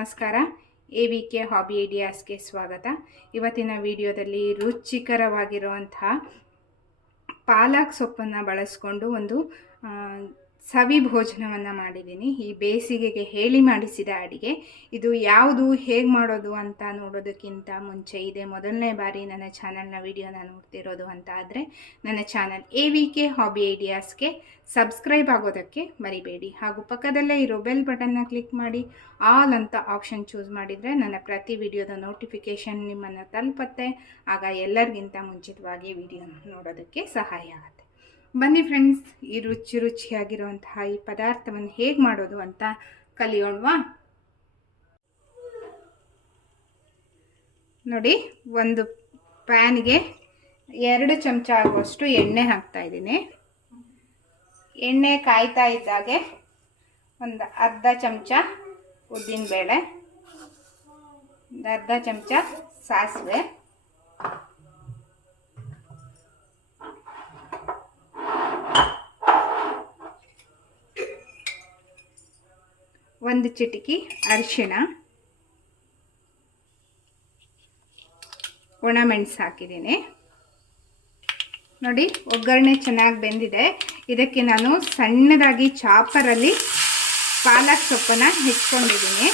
ನಮಸ್ಕಾರ. A V K hobby ಐಡಿಯಾಸ್ಗೆ ಸ್ವಾಗತ. ಇವತ್ತಿನ ವಿಡಿಯೋದಲ್ಲಿ ರುಚಿಕರವಾಗಿರುವಂತಹ ಪಾಲಕ್ ಸೊಪ್ಪನ್ನು ಬಳಸ್ಕೊಂಡು ಒಂದು ಸವಿ ಭೋಜನವನ್ನು ಮಾಡಿದ್ದೀನಿ ಈ ಬೇಸಿಗೆಗೆ ಹೇಳಿ ಮಾಡಿಸಿದ ಅಡಿಗೆ. ಇದು ಯಾವುದು, ಹೇಗೆ ಮಾಡೋದು ಅಂತ ನೋಡೋದಕ್ಕಿಂತ ಮುಂಚೆ ಇದೆ. ಮೊದಲನೇ ಬಾರಿ ನನ್ನ ಚಾನಲ್ನ ವಿಡಿಯೋನ ನೋಡ್ತಿರೋದು ಅಂತ ಆದರೆ ನನ್ನ channel A V K hobby ಐಡಿಯಾಸ್ಗೆ subscribe ಆಗೋದಕ್ಕೆ ಮರಿಬೇಡಿ. ಹಾಗೂ ಪಕ್ಕದಲ್ಲೇ ಇರೋ ಬೆಲ್ ಬಟನ್ನ ಕ್ಲಿಕ್ ಮಾಡಿ. ಆಲ್ ಅಂತ ಆಪ್ಷನ್ ಚೂಸ್ ಮಾಡಿದರೆ ನನ್ನ ಪ್ರತಿ ವಿಡಿಯೋದ ನೋಟಿಫಿಕೇಷನ್ ನಿಮ್ಮನ್ನು ತಲುಪತ್ತೆ. ಆಗ ಎಲ್ಲರಿಗಿಂತ ಮುಂಚಿತವಾಗಿ ವಿಡಿಯೋ ನೋಡೋದಕ್ಕೆ ಸಹಾಯ ಆಗುತ್ತೆ. ಬನ್ನಿ ಫ್ರೆಂಡ್ಸ್ ಈ ರುಚಿ ರುಚಿಯಾಗಿರುವಂತಹ ಈ ಪದಾರ್ಥವನ್ನು ಹೇಗೆ ಮಾಡೋದು ಅಂತ ಕಲಿಯೋಣವಾ. ನೋಡಿ, ಒಂದು ಪ್ಯಾನ್ಗೆ ಎರಡು ಚಮಚ ಆಗುವಷ್ಟು ಎಣ್ಣೆ ಹಾಕ್ತಾ ಇದ್ದೀನಿ. ಎಣ್ಣೆ ಕಾಯ್ತಾ ಇದ್ದಾಗೆ ಒಂದು ಅರ್ಧ ಚಮಚ ಉದ್ದಿನಬೇಳೆ, ಒಂದು ಅರ್ಧ ಚಮಚ ಸಾಸಿವೆ ಒಂದು ಚಿಟಿಕಿ ಅರಿಶಿಣ ಒಣಮೆಣಸು ಹಾಕಿದ್ದೀನಿ. ನೋಡಿ, ಒಗ್ಗರಣೆ ಚೆನ್ನಾಗಿ ಬೆಂದಿದೆ. ಇದಕ್ಕೆ ನಾನು ಸಣ್ಣದಾಗಿ ಚಾಪರಲ್ಲಿ ಪಾಲಕ್ ಸೊಪ್ಪನ್ನು ಹೆಚ್ಕೊಂಡಿದ್ದೀನಿ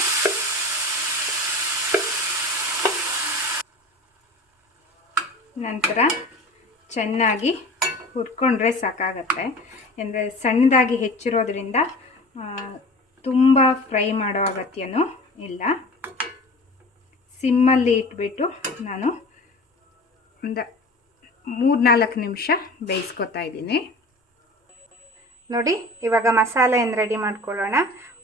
ನಂತರ ಚೆನ್ನಾಗಿ ಹುರ್ಕೊಂಡ್ರೆ ಸಾಕಾಗತ್ತೆ. ಅಂದರೆ ಸಣ್ಣದಾಗಿ ಹೆಚ್ಚಿರೋದ್ರಿಂದ ತುಂಬ ಫ್ರೈ ಮಾಡೋ ಅಗತ್ಯನೂ ಇಲ್ಲ. ಸಿಮ್ಮಲ್ಲಿ ಇಟ್ಬಿಟ್ಟು ನಾನು ಒಂದು ಮೂರು ನಾಲ್ಕು ನಿಮಿಷ ಬೇಯಿಸ್ಕೊತಾ ಇದ್ದೀನಿ. ನೋಡಿ, ಇವಾಗ ಮಸಾಲೆಯನ್ನು ರೆಡಿ ಮಾಡ್ಕೊಳ್ಳೋಣ.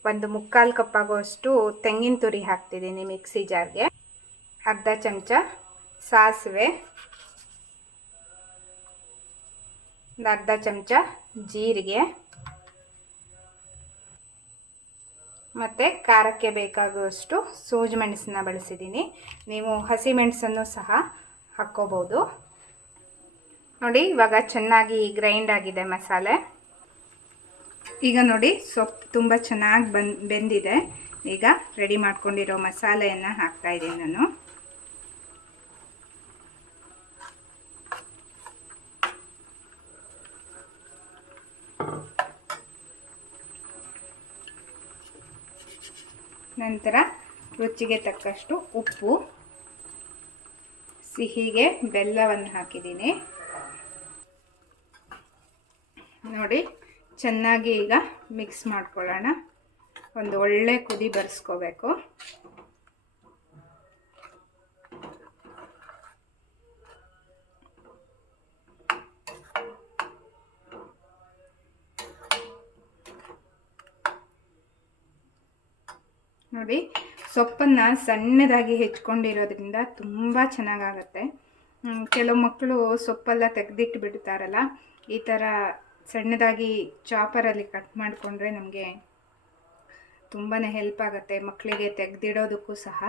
ಒಂದು ಮುಕ್ಕಾಲು ಕಪ್ ಆಗೋಷ್ಟು ತೆಂಗಿನ ತುರಿ ಹಾಕ್ತಿದ್ದೀನಿ ಮಿಕ್ಸಿ ಜಾರ್ಗೆ. ಅರ್ಧ ಚಮಚ ಸಾಸಿವೆ. ಒಂದು ಅರ್ಧ ಚಮಚ ಜೀರಿಗೆ. ಮತ್ತು ಖಾರಕ್ಕೆ ಬೇಕಾಗುವಷ್ಟು ಸೂಜಿ ಮೆಣಸನ್ನ ಬಳಸಿದ್ದೀನಿ. ನೀವು ಹಸಿ ಮೆಣಸನ್ನು ಸಹ ಹಾಕ್ಕೋಬೋದು ನೋಡಿ, ಇವಾಗ ಚೆನ್ನಾಗಿ ಗ್ರೈಂಡ್ ಆಗಿದೆ ಮಸಾಲೆ. ಈಗ ನೋಡಿ, ಸೊಪ್ಪು ತುಂಬ ಚೆನ್ನಾಗಿ ಬಂದ್ ಬೆಂದಿದೆ. ಈಗ ರೆಡಿ ಮಾಡ್ಕೊಂಡಿರೋ ಮಸಾಲೆಯನ್ನು ಹಾಕ್ತಾಯಿದ್ದೀನಿ ನಾನು. ನಂತರ ರುಚಿಗೆ ತಕ್ಕಷ್ಟು ಉಪ್ಪು, ಸಿಹಿಗೆ ಬೆಲ್ಲವನ್ನು ಹಾಕಿದ್ದೀನಿ. ನೋಡಿ, ಚೆನ್ನಾಗಿ ಈಗ ಮಿಕ್ಸ್ ಮಾಡ್ಕೊಳ್ಳೋಣ. ಒಂದು ಒಳ್ಳೆ ಕುದಿ ಬರ್ಸ್ಕೋಬೇಕು. ನೋಡಿ, ಸೊಪ್ಪನ್ನು ಸಣ್ಣದಾಗಿ ಹೆಚ್ಕೊಂಡಿರೋದ್ರಿಂದ ತುಂಬ ಚೆನ್ನಾಗಾಗತ್ತೆ. ಕೆಲವು ಮಕ್ಕಳು ಸೊಪ್ಪೆಲ್ಲ ತೆಗೆದಿಟ್ಟು ಬಿಡ್ತಾರಲ್ಲ, ಈ ಥರ ಸಣ್ಣದಾಗಿ ಚಾಪರಲ್ಲಿ ಕಟ್ ಮಾಡಿಕೊಂಡ್ರೆ ನಮಗೆ ತುಂಬಾ ಹೆಲ್ಪ್ ಆಗುತ್ತೆ. ಮಕ್ಕಳಿಗೆ ತೆಗೆದಿಡೋದಕ್ಕೂ ಸಹ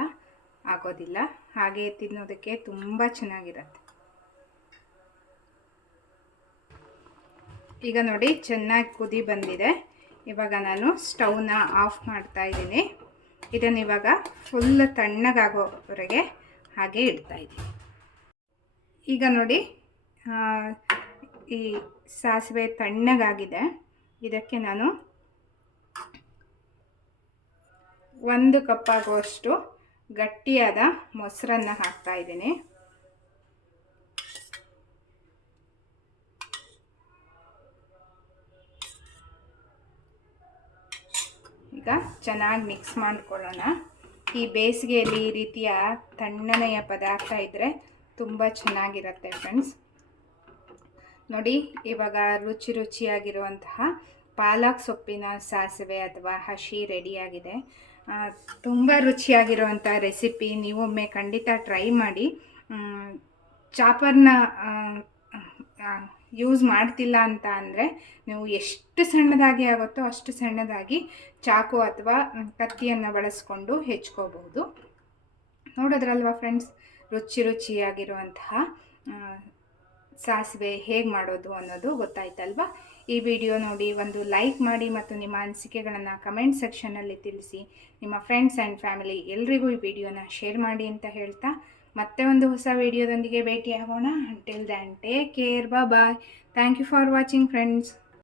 ಆಗೋದಿಲ್ಲ, ಹಾಗೆ ತಿನ್ನೋದಕ್ಕೆ ತುಂಬ ಚೆನ್ನಾಗಿರುತ್ತೆ. ಈಗ ನೋಡಿ, ಚೆನ್ನಾಗಿ ಕುದಿ ಬಂದಿದೆ. ಇವಾಗ ನಾನು ಸ್ಟವ್ನ ಆಫ್ ಮಾಡ್ತಾ ಇದ್ದೀನಿ. ಇದನ್ನು ಇವಾಗ ಫುಲ್ ತಣ್ಣಗಾಗೋವರೆಗೆ ಹಾಗೆ ಇಡ್ತಾ ಇದ್ದೀನಿ ಈಗ ನೋಡಿ ಈ ಸಾಸಿವೆ ತಣ್ಣಗಾಗಿದೆ. ಇದಕ್ಕೆ ನಾನು ಒಂದು ಕಪ್ ಆಗುವಷ್ಟು ಗಟ್ಟಿಯಾದ ಮೊಸರನ್ನು ಹಾಕ್ತಾ ಇದ್ದೀನಿ. ಈಗ ಚೆನ್ನಾಗಿ ಮಿಕ್ಸ್ ಮಾಡಿಕೊಳ್ಳೋಣ. ಈ ಬೇಸಿಗೆಯಲ್ಲಿ ಈ ರೀತಿಯ ತಣ್ಣನೆಯ ಪದಾರ್ಥ ಇದ್ದರೆ ತುಂಬ ಚೆನ್ನಾಗಿರುತ್ತೆ ಫ್ರೆಂಡ್ಸ್ ನೋಡಿ, ಇವಾಗ ರುಚಿ ರುಚಿಯಾಗಿರುವಂತಹ ಪಾಲಕ್ ಸೊಪ್ಪಿನ ಸಾಸಿವೆ ಅಥವಾ ಹಸಿ ರೆಡಿಯಾಗಿದೆ ತುಂಬ ರುಚಿಯಾಗಿರುವಂಥ ರೆಸಿಪಿ ನೀವೊಮ್ಮೆ ಖಂಡಿತ ಟ್ರೈ ಮಾಡಿ. ಚಾಪರ್ನ ಯೂಸ್ ಮಾಡ್ತಿಲ್ಲ ಅಂತ ಅಂದರೆ ನೀವು ಎಷ್ಟು ಸಣ್ಣದಾಗಿ ಆಗುತ್ತೋ ಅಷ್ಟು ಸಣ್ಣದಾಗಿ ಚಾಕು ಅಥವಾ ಕತ್ತಿಯನ್ನು ಬಳಸ್ಕೊಂಡು ಹೆಚ್ಕೋಬಹುದು. ನೋಡೋದ್ರಲ್ವ ಫ್ರೆಂಡ್ಸ್ ರುಚಿ ರುಚಿಯಾಗಿರುವಂತಹ ಸಾಸಿವೆ ಹೇಗೆ ಮಾಡೋದು ಅನ್ನೋದು ಗೊತ್ತಾಯ್ತಲ್ವ? ಈ ವಿಡಿಯೋ ನೋಡಿ ಒಂದು ಲೈಕ್ ಮಾಡಿ ಮತ್ತು ನಿಮ್ಮ ಅನಿಸಿಕೆಗಳನ್ನು ಕಮೆಂಟ್ ಸೆಕ್ಷನಲ್ಲಿ ತಿಳಿಸಿ. ನಿಮ್ಮ ಫ್ರೆಂಡ್ಸ್ ಆ್ಯಂಡ್ ಫ್ಯಾಮಿಲಿ ಎಲ್ರಿಗೂ ಈ ವಿಡಿಯೋನ ಶೇರ್ ಮಾಡಿ ಅಂತ ಹೇಳ್ತಾ ಮತ್ತೆ ಒಂದು ಹೊಸ ವಿಡಿಯೋದೊಂದಿಗೆ ಭೇಟಿಯಾಗೋಣ. Until then take care bye thank you for watching friends